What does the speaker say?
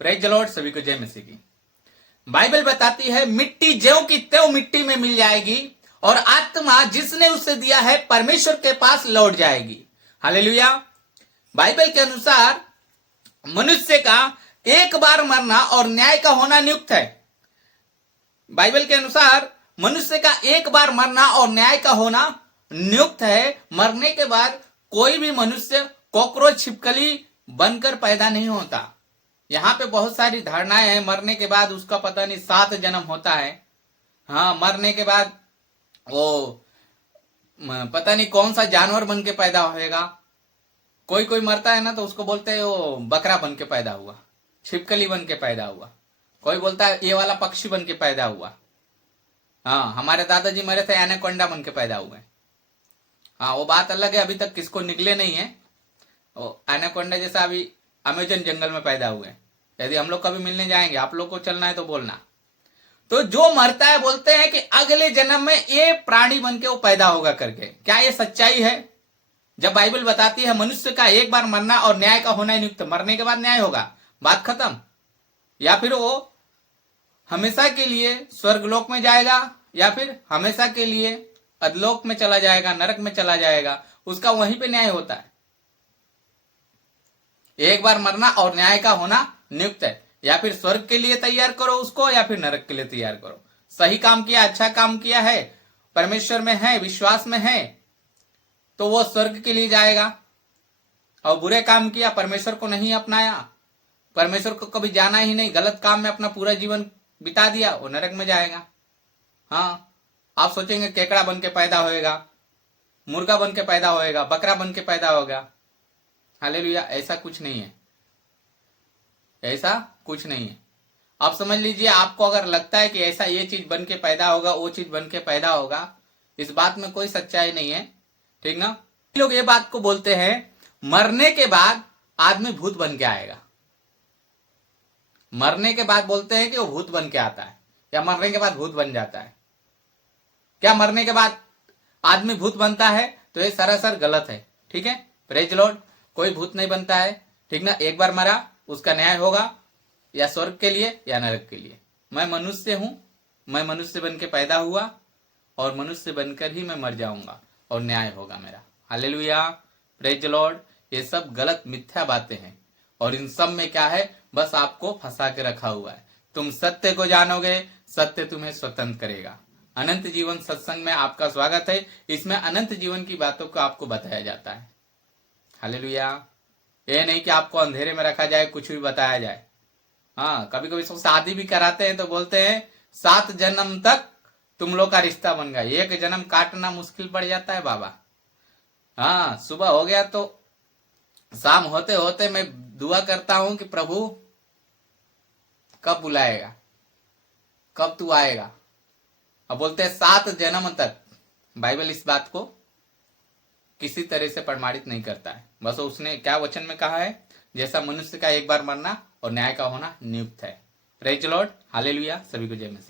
Praise the Lord. सभी को जय मसीह की। बाइबल बताती है मिट्टी ज्यों की त्यों मिट्टी में मिल जाएगी और आत्मा जिसने उसे दिया है परमेश्वर के पास लौट जाएगी। हालेलुया। बाइबल के अनुसार मनुष्य का एक बार मरना और न्याय का होना नियुक्त है। बाइबल के अनुसार मनुष्य का एक बार मरना और न्याय का होना नियुक्त है। मरने के बाद कोई भी मनुष्य कॉकरोच छिपकली बनकर पैदा नहीं होता। यहाँ पे बहुत सारी धारणाएं हैं। मरने के बाद उसका पता नहीं 7 जन्म होता है। हाँ, मरने के बाद वो पता नहीं कौन सा जानवर बन के पैदा होएगा। कोई कोई मरता है ना तो उसको बोलते हैं वो बकरा बन के पैदा हुआ, छिपकली बन के पैदा हुआ। कोई बोलता है ये वाला पक्षी बन के पैदा हुआ। हाँ, हमारे दादाजी मरे थे एनाकोंडा बन के पैदा हुए। हाँ, वो बात अलग है, अभी तक किसको निकले नहीं है। एनाकोंडा जैसा अभी अमेजन जंगल में पैदा हुए। यदि हम लोग कभी मिलने जाएंगे, आप लोग को चलना है तो बोलना। तो जो मरता है बोलते हैं कि अगले जन्म में ये प्राणी बन के वो पैदा होगा करके। क्या ये सच्चाई है? जब बाइबल बताती है मनुष्य का एक बार मरना और न्याय का होना नियुक्त, मरने के बाद न्याय होगा, बात खत्म। या फिर वो हमेशा के लिए स्वर्गलोक में जाएगा या फिर हमेशा के लिए अधलोक में चला जाएगा, नरक में चला जाएगा, उसका वहीं पे न्याय होता है। एक बार मरना और न्याय का होना नियुक्त है। या फिर स्वर्ग के लिए तैयार करो उसको या फिर नरक के लिए तैयार करो। सही काम किया, अच्छा काम किया है, परमेश्वर में है, विश्वास में है, तो वो स्वर्ग के लिए जाएगा। और बुरे काम किया, परमेश्वर को नहीं अपनाया, परमेश्वर को कभी जाना ही नहीं, गलत काम में अपना पूरा जीवन बिता दिया, वो नरक में जाएगा। हाँ, आप सोचेंगे केकड़ा बन के पैदा होएगा, मुर्गा बन के पैदा होएगा, बकरा बन के पैदा होगा। हालेलुया। ऐसा कुछ नहीं है, ऐसा कुछ नहीं है। आप समझ लीजिए, आपको अगर लगता है कि ऐसा ये चीज बन के पैदा होगा, वो चीज बन के पैदा होगा, इस बात में कोई सच्चाई नहीं है, ठीक ना। लोग ये बात को बोलते हैं मरने के बाद आदमी भूत बन के आएगा। मरने के बाद बोलते हैं कि वो भूत बन के आता है या मरने के बाद भूत बन जाता है। क्या मरने के बाद आदमी भूत बनता है? तो ये सरासर गलत है, ठीक है। Praise Lord. कोई भूत नहीं बनता है, ठीक ना। एक बार मरा, उसका न्याय होगा या स्वर्ग के लिए या नरक के लिए। मैं मनुष्य हूं, मैं मनुष्य बन के पैदा हुआ और मनुष्य बनकर ही मैं मर जाऊंगा और न्याय होगा मेरा। हालेलुया। Praise Lord. ये सब गलत मिथ्या बातें हैं और इन सब में क्या है, बस आपको फंसा के रखा हुआ है। तुम सत्य को जानोगे, सत्य तुम्हें स्वतंत्र करेगा। अनंत जीवन सत्संग में आपका स्वागत है। इसमें अनंत जीवन की बातों को आपको बताया जाता है। हालेलुया। ये नहीं कि आपको अंधेरे में रखा जाए, कुछ भी बताया जाए। हाँ, कभी कभी सब शादी भी कराते हैं तो बोलते हैं 7 जन्म तक तुम लोग का रिश्ता बन गया। 1 जन्म काटना मुश्किल पड़ जाता है बाबा। हाँ, सुबह हो गया तो शाम होते होते मैं दुआ करता हूं कि प्रभु कब बुलाएगा, कब तू आएगा। अब बोलते हैं 7 जन्म तक। बाइबल इस बात को किसी तरह से प्रमाणित नहीं करता है। बस उसने क्या वचन में कहा है, जैसा मनुष्य का एक बार मरना और न्याय का होना नियुक्त है। Praise Lord. हालेलुया। सभी को जय मसीह।